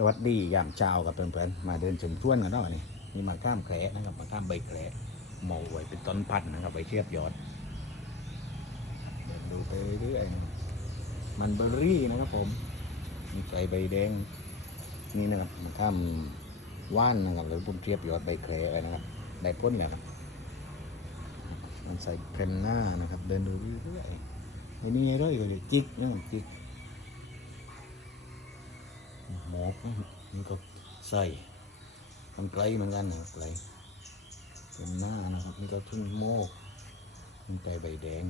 สวัสดียามเช้ากับเพื่อนๆมาเดินชมสวนกันเนาะนี่นี่มาข้ามแคระนะครับมาข้ามใบแคระเหมาไว้เป็นต้นพันธุ์นะครับไว้เทียบยอดเดินดูไปเรื่อยๆมันเบอร์รี่นะครับผมมีใส่ใบแดงนี่นะครับมาข้ามว่านนะครับหรือผมเทียบยอดใบแคระอะไรนะครับได้พ้นแล้วครับมันใส่เพนหน้านะครับ เดินดูเรื่อยๆไอ้นี่เรื่อยเลยจิกนะครับจิก หมอกนี่ก็ใส่มันไกลเหมือนกันนะไกลเป็นหน้านะครับนี่ก็ทุ่งโมกมันไก่ใบแดง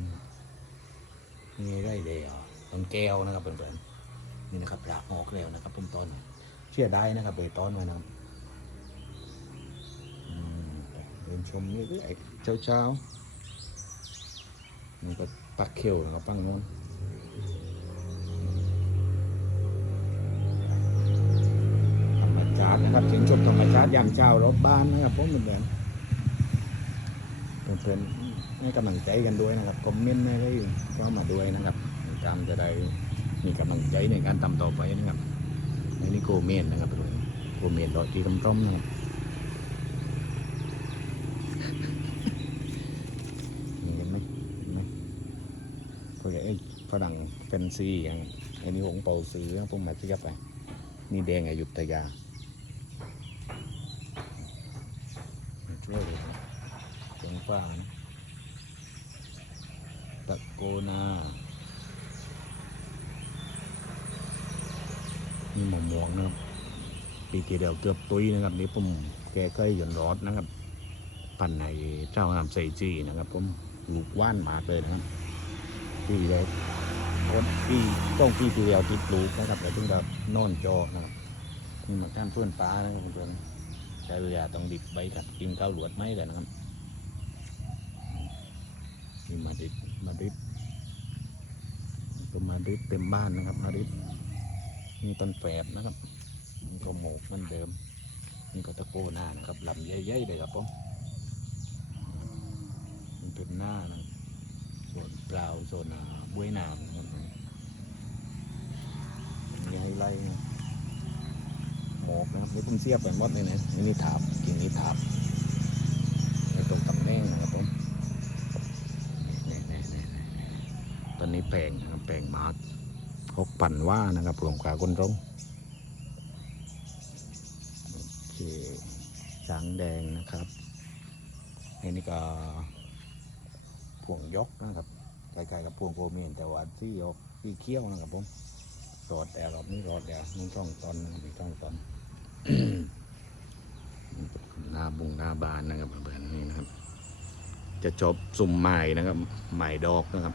นี่ได้เดียวต้นแก้วนะครับเพื่อนๆนี่นะครับรากออกแล้วนะครับต้นต้นเชื่อได้นะครับใบต้นมานะครับเดินชมนี่เรื่อยเช้าเช้าๆนี่ก็ปักเขียวนะครับปังโน้น ชาตินะครับถึงชมธรรมชาติยามเช้ารถบ้านนะครับผมเหมือนเพื่อนๆให้กำลังใจกันด้วยนะครับคอมเมนต์ไม่ได้ก็มาด้วยนะครับตามจะได้มีกำลังใจในการทำต่อไปนะครับในนี้โกเมนนะครับทุกคนโกเมนรอที่ต้มๆนะครับนี่เห็นไหมเห็นไหมพวกไอ้ฝรั่งเป็นซีอย่างไอ้นี่หงเป่าซื้อพวกมาเทียบไปนี่แดงอยุธยาช่วยเลย เสียงฟ้านะตะโกนา นี่หมอมวงนะครับ ปีที่เดียวเกือบตุ้ยนะครับ นี่ผมแกก็หย่อนรอดนะครับ ปั่นในเจ้างามใส่จีนะครับผมลูกว่านหมากเลยนะครับปีเดียวคนปีต้องปีที่เดียวติดลูกนะครับแต่ถึงแบบนอนจอนะครับนี่มาข้ามเพื่อนปลานะครับเพื่อนใช้เวลาต้องดิบใบกับกินข้าวหลวดไหมกันนะครับ นี่มาดิบมาดิบก็มาดิบเต็มบ้านนะครับมาดิบนี่ต้นแฝดนะครับนี่ก็หมกเหมันเดิม นี่ก็ตะโกหน้านะครับลำใหญ่ๆเลยครับผมมันเป็นหน้านะส่วนเปล่าส่วนอ่าบ้วยน้ำนะครับมีไฮไลท์นะหมอกนะครับนี่ผมเสียบไปหมดเลยนะนี่นี่ถาบกิ่งนี้ถาบในตรงตำแหน่งนะครับผมนี่นี่นี่นี่ แปลงนะครับแปลงมาร์กหกพันว่านะครับหลวงขาก้นร้องโอเคช้างแดงนะครับไอ้นี่ก็พวงยกนะครับคล้ๆกับพวงโกเมียนแต่ว่าที่ออกที่เขี้ยวนะครับผมรอดแต่รอบนี้รอดแล้วนี่ช่องตอนนะครับมีช่องตอนหน้าบุงหน้าบานนะครับเพื่อนๆนี่นะครับ จะจบสุ่มใหม่นะครับใหม่ดอกนะครับ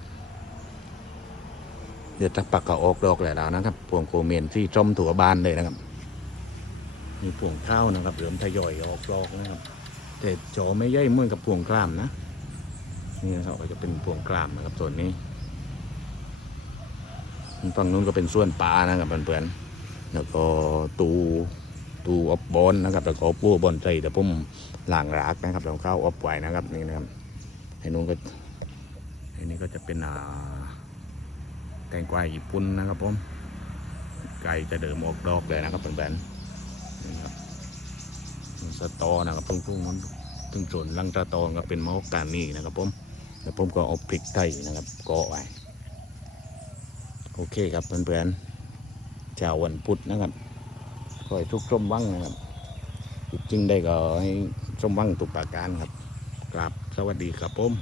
เดี๋ยวจะปักกระออกดอกแหละแล้วนะครับพวงโกเมนที่จมถั่วบานเลยนะครับมีพวงข้าวนะครับเริ่มทยอยออกดอกนะครับ แต่จอไม่ใหญ่เหมือนกับพวงกล้ามนะนี่นะครับก็จะเป็นพวงกล้ามนะครับส่วนนี้ฝั่งนู้นก็เป็นส่วนปลานะครับเพื่อนๆแล้วก็ตูตูอบบอลนะครับแล้วก็ปูบอลใจแต่ผมหลางรากนะครับเราเข้าอบไว้นะครับนี่นะครับไอ้นู้นก็ไอ้นี่ก็จะเป็นอ่า แตงกวาญี่ปุ่นนะครับผมไก่จะเดิมออกดอกเลยนะครับเป็นแบนๆนี่ครับสตอนะครับพุ่งพุ่งนั้นถึงส่วนลังตะตองก็เป็นมะฮอกกานี่นะครับผมแล้วผมก็เอาพริกไทยนะครับเกาะไว้โอเคครับเพื่อนๆเช้าวันพุธนะครับขอให้ทุกส้มวังนะครับจริงได้ก็ให้ส้มวังตุกปาการครับกราบสวัสดีครับผม